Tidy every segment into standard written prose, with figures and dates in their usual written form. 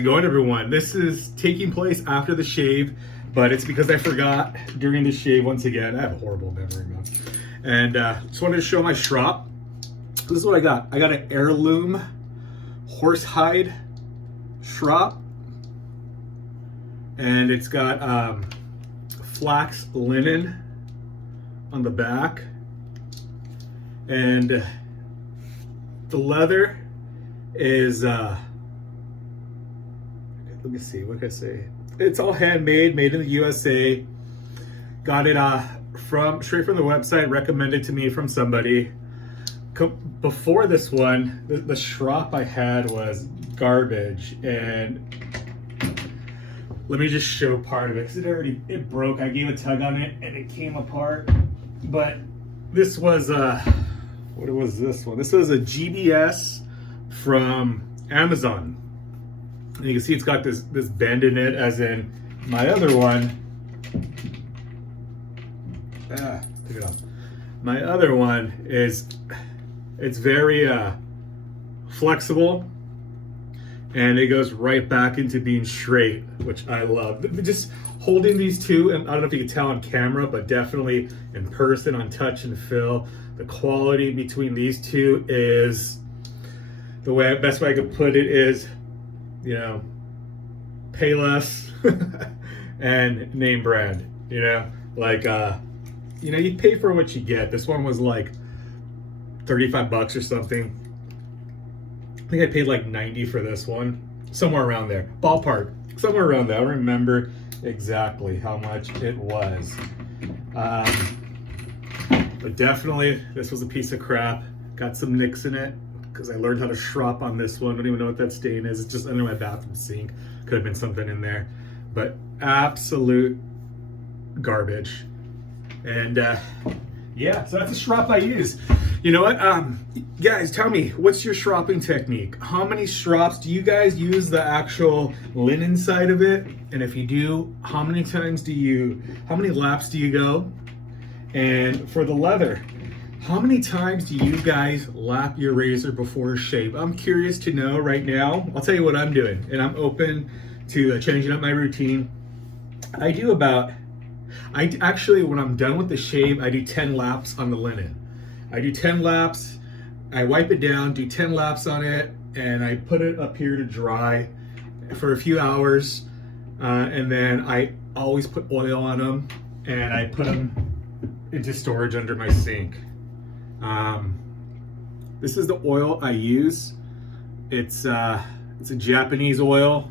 it going, everyone? This is taking place after the shave, but it's because I forgot during the shave once again. I have a horrible memory, man. And just wanted to show my strop. This is what I got. I got an heirloom horsehide strop, and it's got flax linen on the back, and the leather is let me see, what can I say? It's all handmade, made in the USA. Got it straight from the website, recommended to me from somebody. Before this one, the strop I had was garbage, and let me just show part of it because it broke. I gave a tug on it and it came apart. But this was what was this one? This was a GBS from Amazon. And you can see it's got this bend in it, as in my other one. Take it off. My other one it's very flexible, and it goes right back into being straight, which I love. Just holding these two, and I don't know if you can tell on camera, but definitely in person on touch and feel, the quality between these two is, the best way I could put it is, you know, pay less and name brand, you know, like, you know, you pay for what you get. This one was like 35 bucks or something. I think I paid like 90 for this one, somewhere around there, ballpark, somewhere around there. I don't remember exactly how much it was. But definitely this was a piece of crap. Got some nicks in it because I learned how to strop on this one. I don't even know what that stain is. It's just under my bathroom sink. Could have been something in there, but absolute garbage. And yeah, so that's the strop I use. You know what, guys, tell me, what's your stropping technique? How many strops do you guys use? The actual linen side of it? And if you do, how many laps do you go? And for the leather, how many times do you guys lap your razor before a shave? I'm curious to know right now. I'll tell you what I'm doing, and I'm open to changing up my routine. I actually, when I'm done with the shave, I do 10 laps on the linen. I do 10 laps, I wipe it down, do 10 laps on it, and I put it up here to dry for a few hours. And then I always put oil on them, and I put them into storage under my sink. This is the oil I use. It's a Japanese oil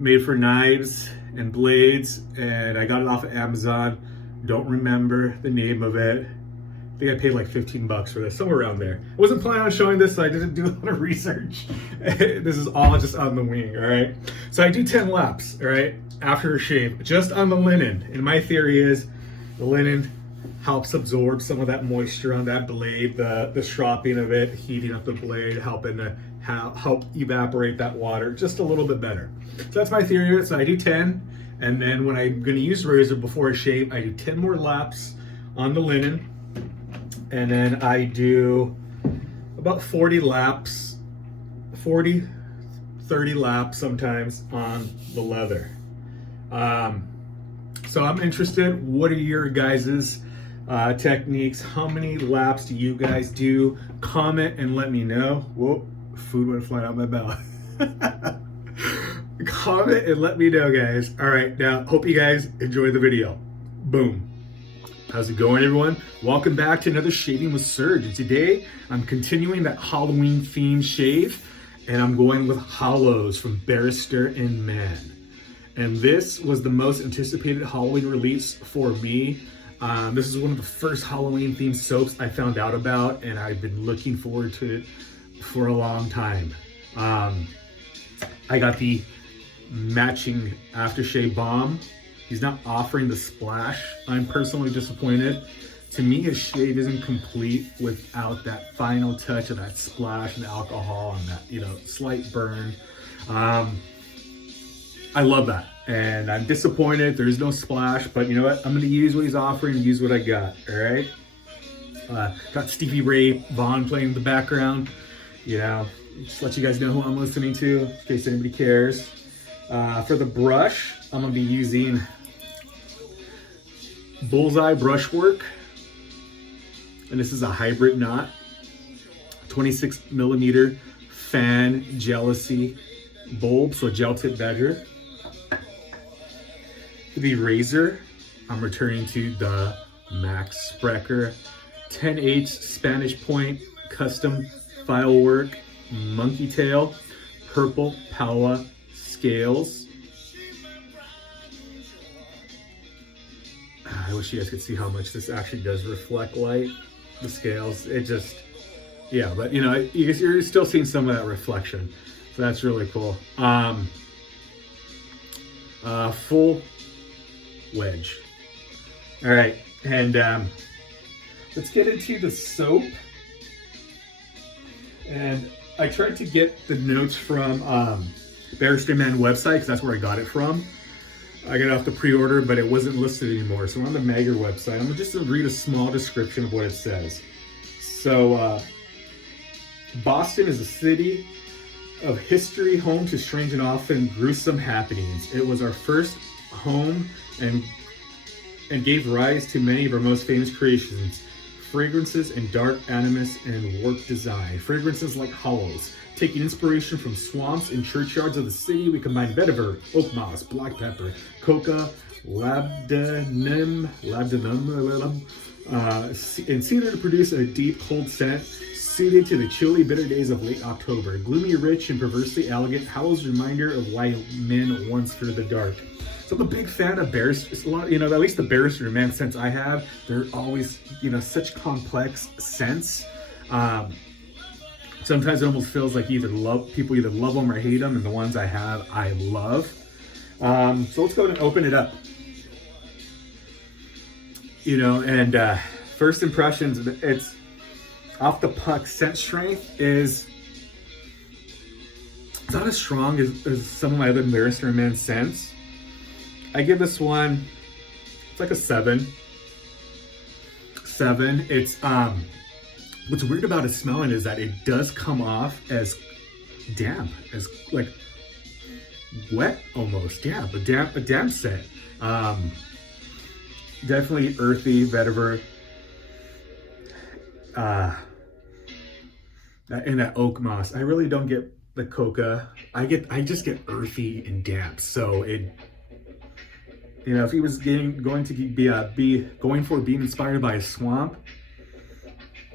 made for knives and blades, and I got it off of Amazon. Don't remember the name of it. I think I paid like 15 bucks for this, somewhere around there. I wasn't planning on showing this, so I didn't do a lot of research. This is all just on the wing, all right? So I do 10 laps, all right, after a shave, just on the linen. And my theory is the linen helps absorb some of that moisture on that blade, the stropping of it, heating up the blade, helping to help evaporate that water just a little bit better. So that's my theory. So I do 10, and then when I'm gonna use the razor before I shave, I do 10 more laps on the linen, and then I do about 40 laps, 30 laps sometimes on the leather. So I'm interested, what are your guys's techniques? How many laps do you guys do? Comment and let me know. Whoa, food went flying out my mouth. Comment and let me know, guys. All right, now hope you guys enjoy the video. Boom. How's it going, everyone? Welcome back to another Shaving with Serge. And today I'm continuing that Halloween themed shave, and I'm going with Hallows from Barrister and Mann. And this was the most anticipated Halloween release for me. This is one of the first Halloween themed soaps I found out about, and I've been looking forward to it for a long time. I got the matching aftershave balm. He's not offering the splash. I'm personally disappointed. To me, his shave isn't complete without that final touch of that splash and alcohol and that, you know, slight burn. I love that, and I'm disappointed there's no splash, but you know what? I'm gonna use what he's offering and use what I got, all right? Got Stevie Ray Vaughan playing in the background. You know, Just let you guys know who I'm listening to, in case anybody cares. For the brush, I'm gonna be using Bullseye Brushwork, and this is a hybrid knot, 26 millimeter fan jealousy bulb, so gel tip badger. For the razor, I'm returning to the Max Sprecher 10H Spanish point custom file work monkey tail purple Paula scales. I wish you guys could see how much this actually does reflect light. The scales, it just, yeah, but you know, you're still seeing some of that reflection. So that's really cool. Full wedge. All right, and let's get into the soap. And I tried to get the notes from Barrister Man website, because that's where I got it from. I got it off the pre-order, but it wasn't listed anymore. So we're on the Magyar website. I'm just gonna read a small description of what it says. So, Boston is a city of history, home to strange and often gruesome happenings. It was our first home and gave rise to many of our most famous creations. Fragrances and dark animus and warped design. Fragrances like hollows. Taking inspiration from swamps and churchyards of the city, we combine vetiver, oak moss, black pepper, coca, labdanum, and cedar to produce a deep, cold scent suited to the chilly, bitter days of late October. Gloomy, rich, and perversely elegant, Howell's reminder of why men once feared the dark. So I'm a big fan of Barrister. A lot, you know, at least the Barrister Man scents I have, they're always, you know, such complex scents. Sometimes it almost feels like people either love them or hate them, and the ones I have, I love. So let's go ahead and open it up. You know, and first impressions, it's off the puck. Scent strength is it's not as strong as some of my other Barrister Man scents. I give this one, it's like a 7. It's what's weird about it smelling is that it does come off as damp, as like wet almost. Yeah, a damp scent. Definitely earthy, vetiver. And that oak moss. I really don't get the coca. I just get earthy and damp. So it, you know, if he was going to be for being inspired by a swamp,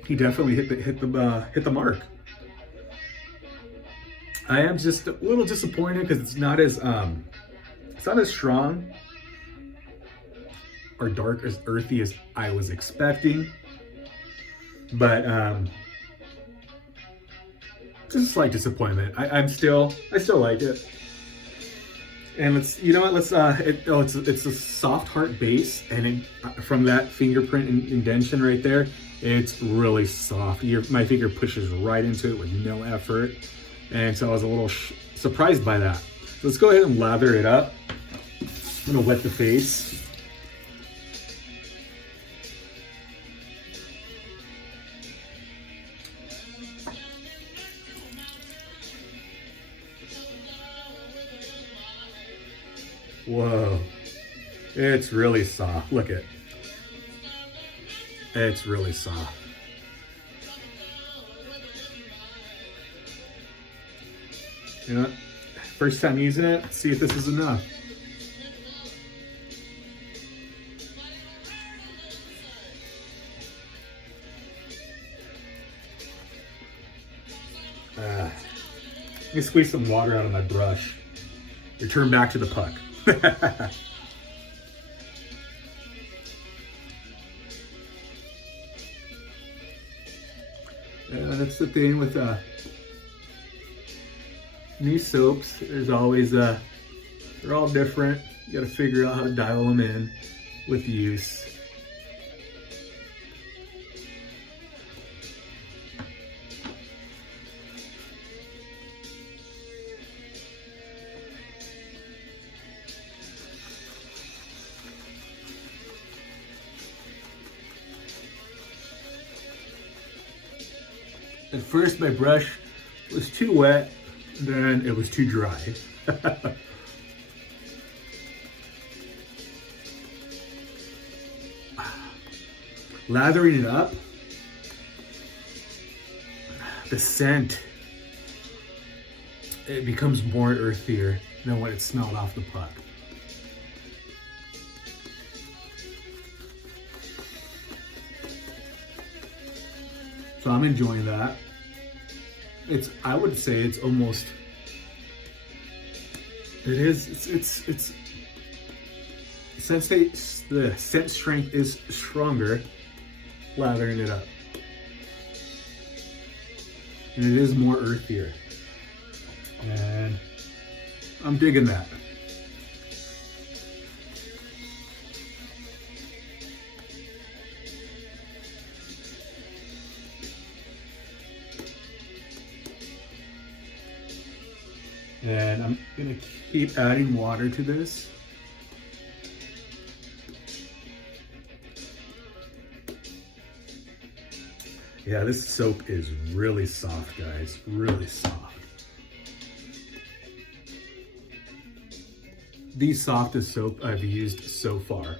he definitely hit the mark. I am just a little disappointed because it's not as strong or dark, as earthy as I was expecting. But just a slight disappointment. I still like it. And it's a soft heart base, and from that fingerprint indentation right there, it's really soft. My finger pushes right into it with no effort, and so I was a little surprised by that. So let's go ahead and lather it up. I'm gonna wet the face. Whoa, it's really soft. Look at it. It's really soft. You know what? First time using it, see if this is enough. Let me squeeze some water out of my brush. Return back to the puck. That's the thing with new soaps. There's always they're all different. You got to figure out how to dial them in with use. At first my brush was too wet, then it was too dry. Lathering it up, the scent, it becomes more earthier than what it smelled off the puck. So I'm enjoying that. I would say it's almost, it's the scent strength is stronger lathering it up. And it is more earthier. And I'm digging that. And I'm gonna keep adding water to this. Yeah, this soap is really soft, guys, really soft. The softest soap I've used so far.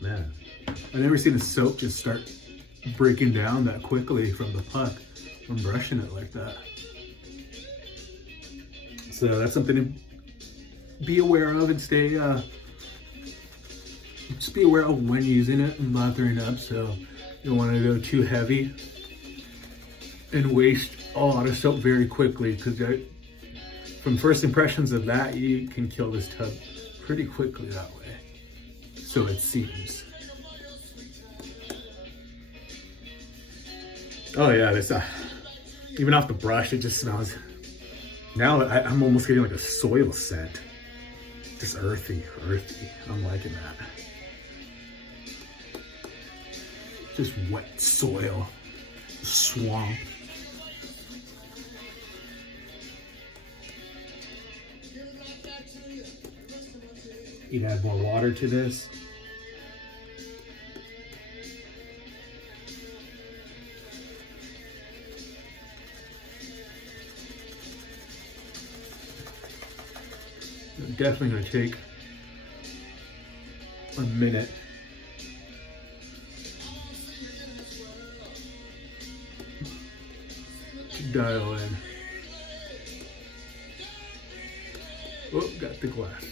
Man, I've never seen a soap just start breaking down that quickly from the puck from brushing it like that. So that's something to be aware of and stay, just be aware of when using it and lathering up. So you don't want to go too heavy and waste a lot of soap very quickly, because from first impressions of that, you can kill this tub pretty quickly that way. So it seems. Oh yeah, this even off the brush, it just smells. Now I'm almost getting like a soil scent. Just earthy. I'm liking that. Just wet soil, swamp. You can add more water to this. I'm definitely going to take a minute to dial in. Oh, got the glasses.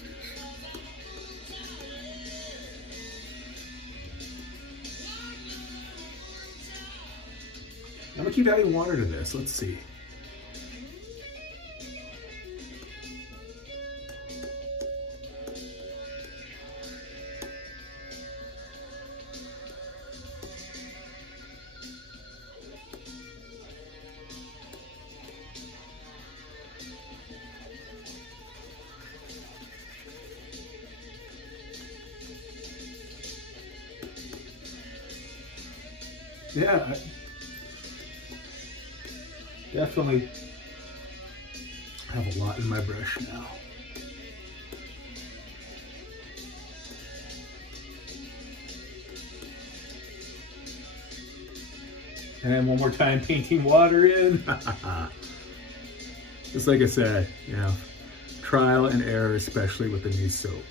I'm gonna keep adding water to this. Let's see. Yeah, I definitely have a lot in my brush now. And one more time, painting water in. Just like I said, you know, trial and error, especially with the new soap.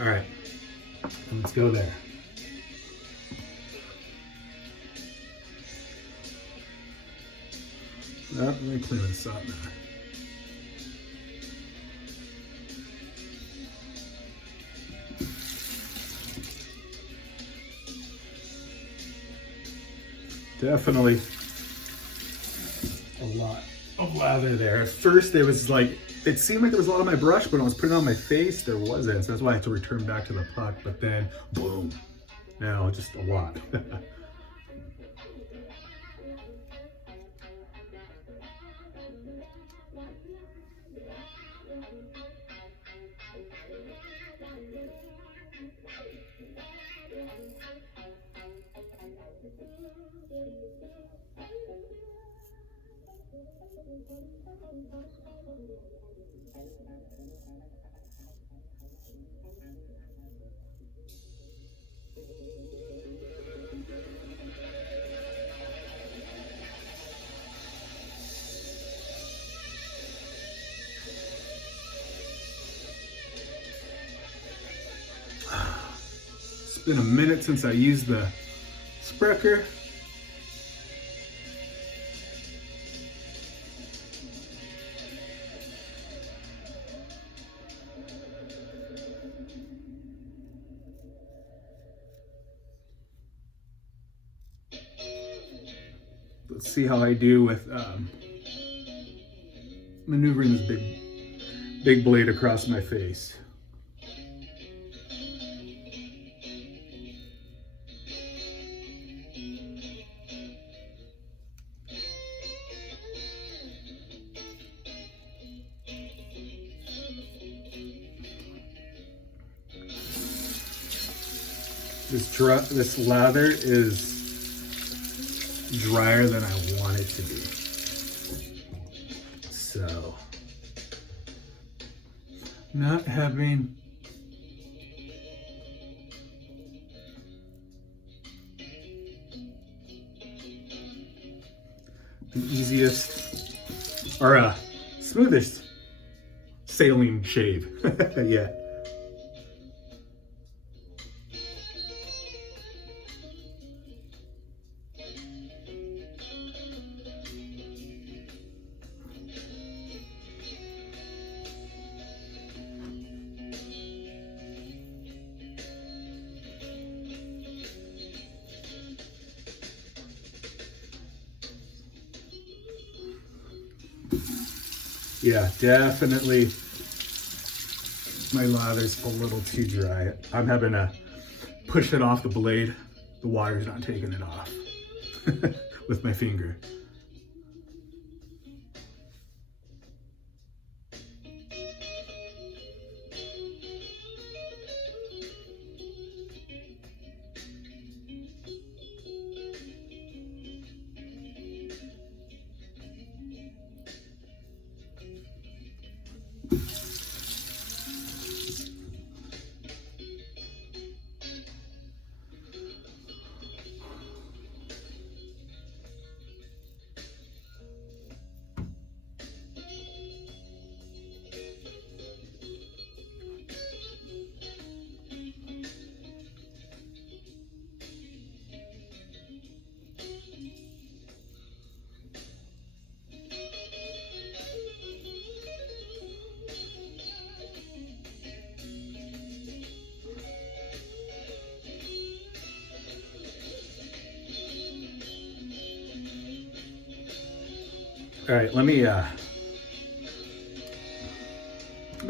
All right, let's go there. Let me clean this up now. Definitely a lot of lather there. At first it was like, it seemed like there was a lot on my brush, but when I was putting it on my face, there wasn't. So that's why I had to return back to the puck. But then, boom, now just a lot. It's been a minute since I used the Sprecher. Let's see how I do with maneuvering this big blade across my face. This lather is drier than I want it to be. So, not having the easiest or smoothest saline shave yet. Yeah, definitely my lather's a little too dry. I'm having to push it off the blade. The water's not taking it off with my finger. All right, let me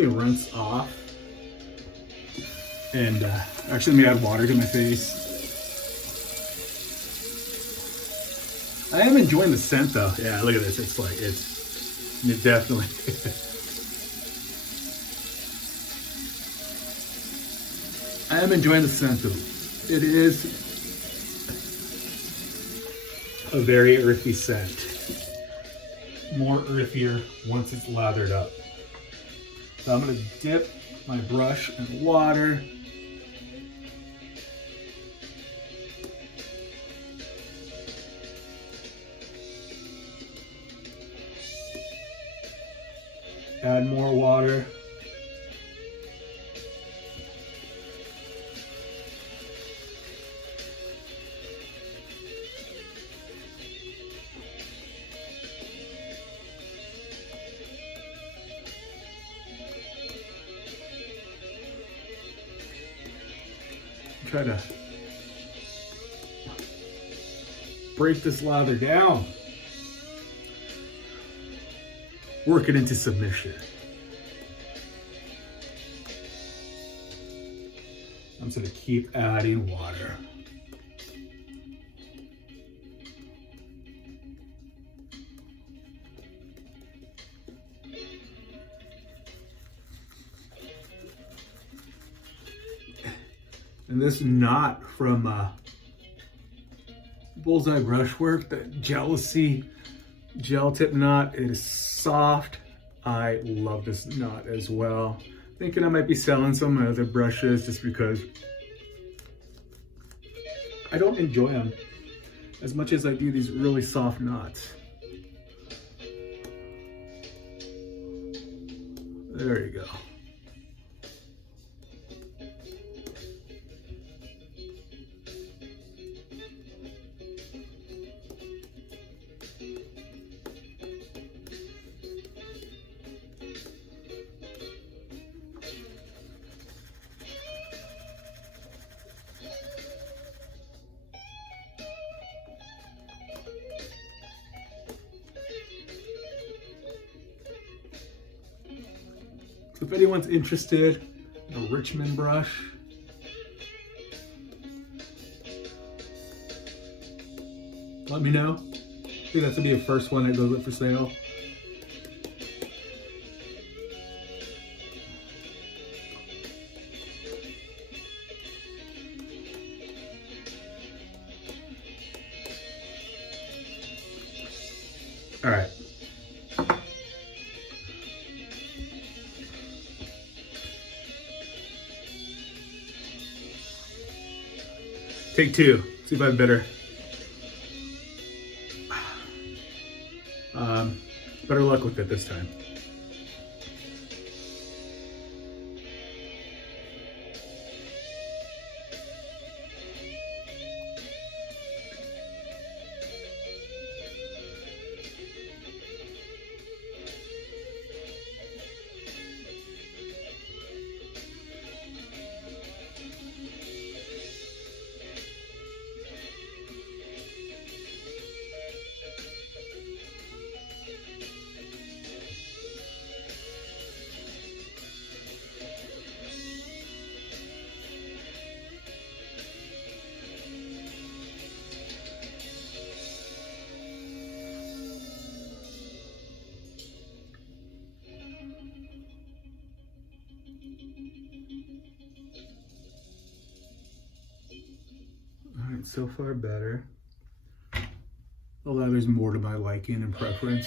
rinse off, and actually let me add water to my face. I am enjoying the scent though. Yeah, look at this. It's like it definitely. I am enjoying the scent though. It is a very earthy scent. More earthier once it's lathered up. So I'm gonna dip my brush in water. Add more water. Try to break this lather down. Work it into submission. I'm just gonna keep adding water. And this knot from Bullseye Brushwork, the Jealousy gel tip knot. It is soft. I love this knot as well. Thinking I might be selling some of my other brushes just because I don't enjoy them as much as I do these really soft knots. There you go. So if anyone's interested in a Richmond brush, let me know. I think that's gonna be the first one that goes up for sale. All right. Take two. See if I'm better. Better luck with it this time. All right, so far better. Although there's more to my liking and preference.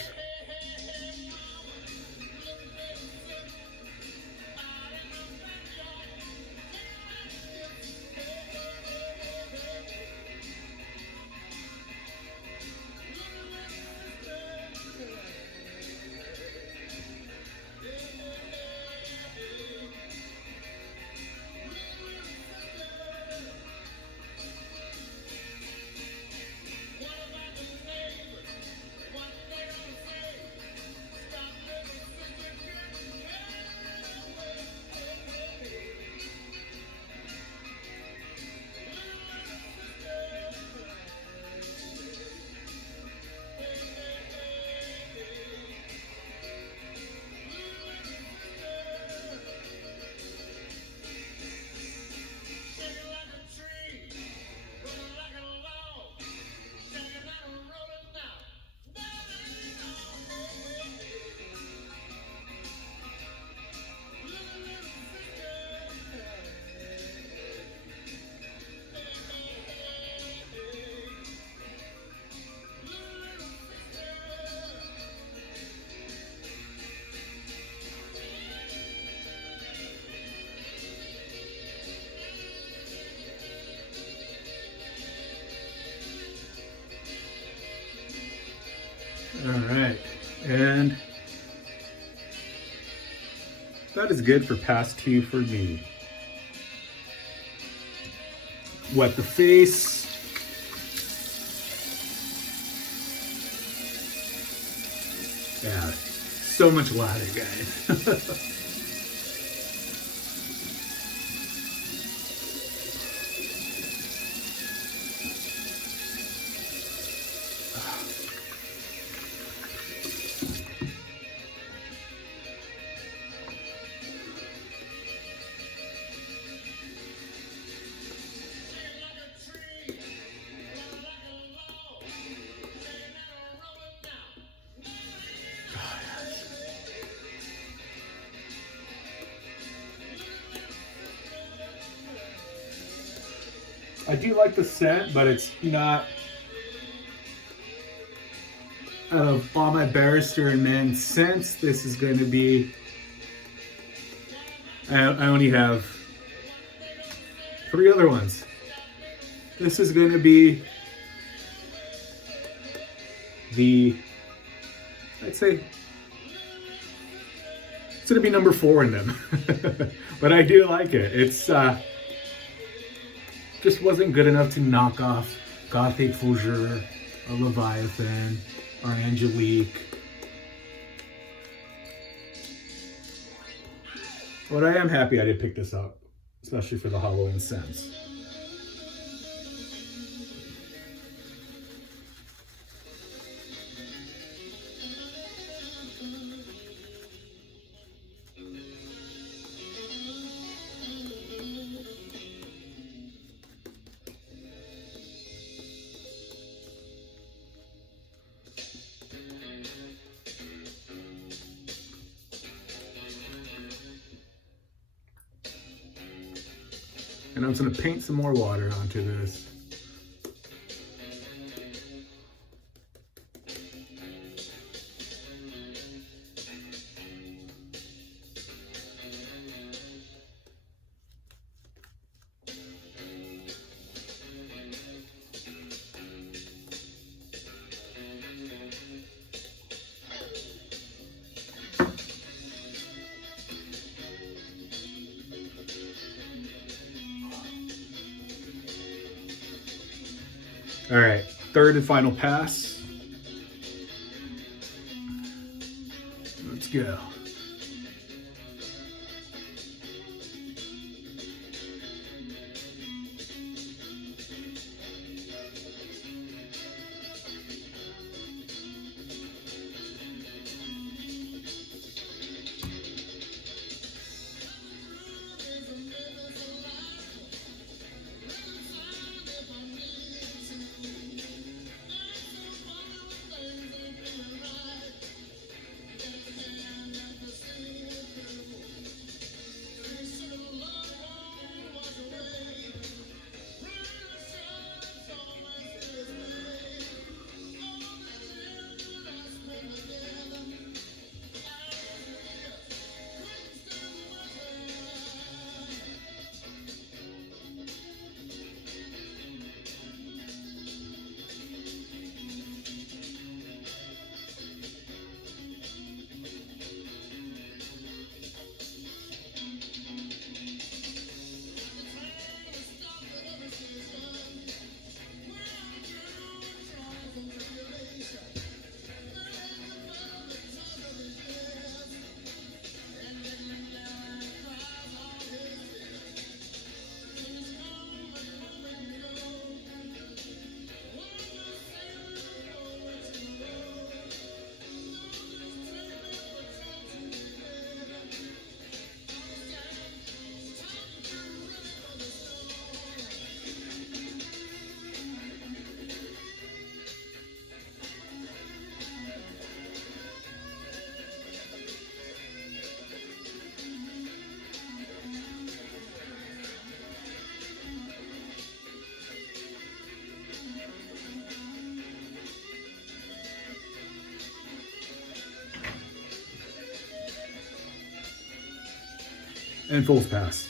All right, and that is good for pass two for me. Wet the face. Yeah, so much lather, guys. I do like the scent, but it's not of all my barrister, and then since this is going to be, I only have 3 other ones. This is going to be I'd say it's going to be number 4 in them. But I do like it. It's just wasn't good enough to knock off Gothic Fougere, or Leviathan, or Angelique. But I am happy I did pick this up, especially for the Halloween scents. And I'm just going to paint some more water onto this. All right, third and final pass. Let's go. And full pass.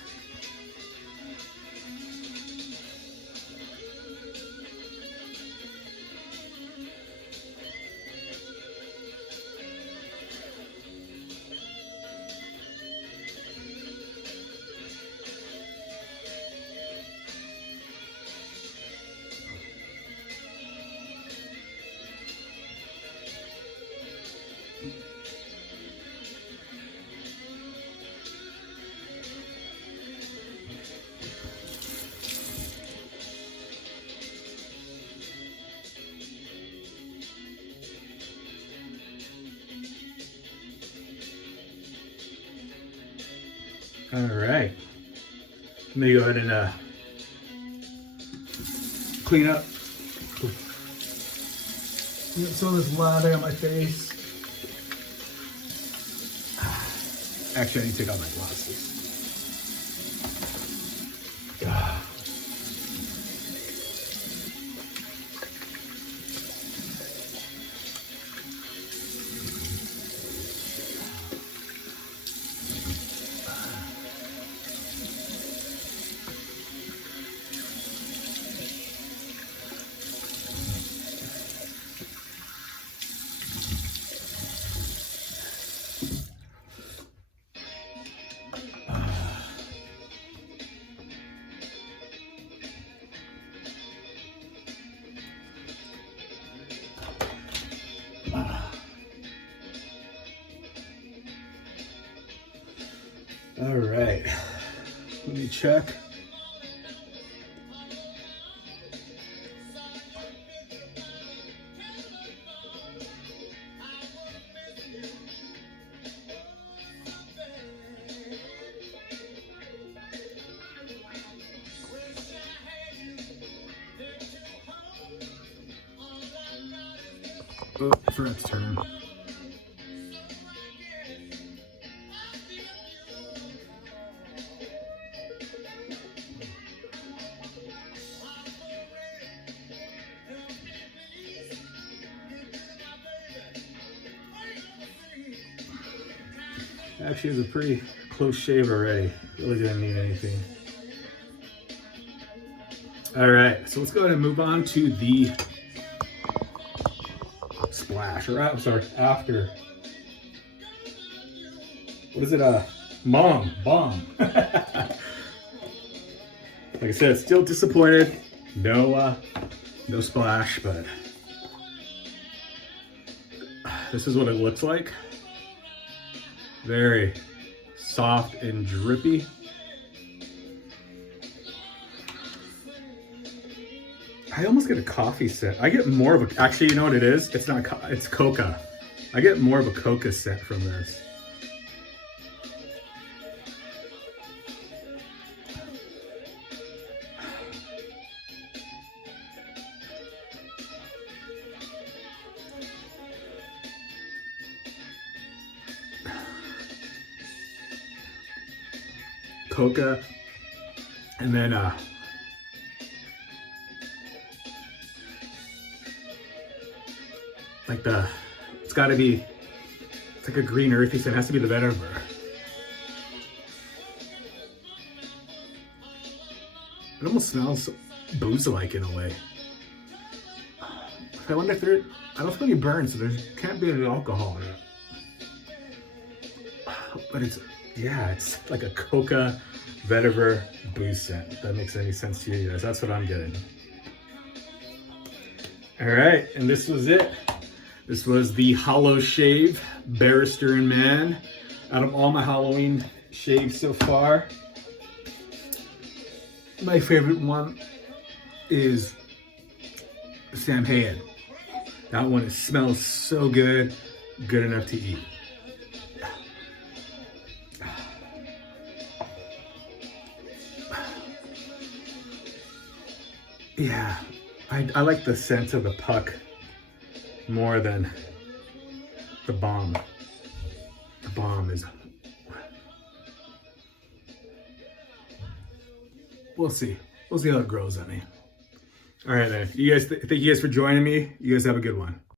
All right. Let me go ahead and clean up. Get some of this lather on my face. Actually, I need to take out my glasses. All right, let me check. Oh, forgot to turn. Actually, it's a pretty close shave already. Really didn't need anything. All right, so let's go ahead and move on to the splash, or I'm sorry, after. What is it? Bomb. Like I said, still disappointed. No splash, but this is what it looks like. Very soft and drippy. I almost get a coffee scent. I get more of a, actually, you know what it is? It's not, it's coca. I get more of a coca scent from this. Coca, and then like it's got to be, it's like a green earthy scent. It has to be the vetiver. It almost smells booze-like in a way. I wonder if there, I don't feel any burn, so there can't be any alcohol in it. But it's, yeah, it's like a coca vetiver booze scent. If that makes any sense to you guys. That's what I'm getting. All right, and this was it. This was the Hollow Shave Barrister and Man. Out of all my Halloween shaves so far, my favorite one is Samhain. That one, it smells so good, good enough to eat. Yeah, I like the scent of the puck more than the bomb. The bomb is, we'll see. We'll see how it grows on me. All right, then. You guys, thank you guys for joining me. You guys have a good one.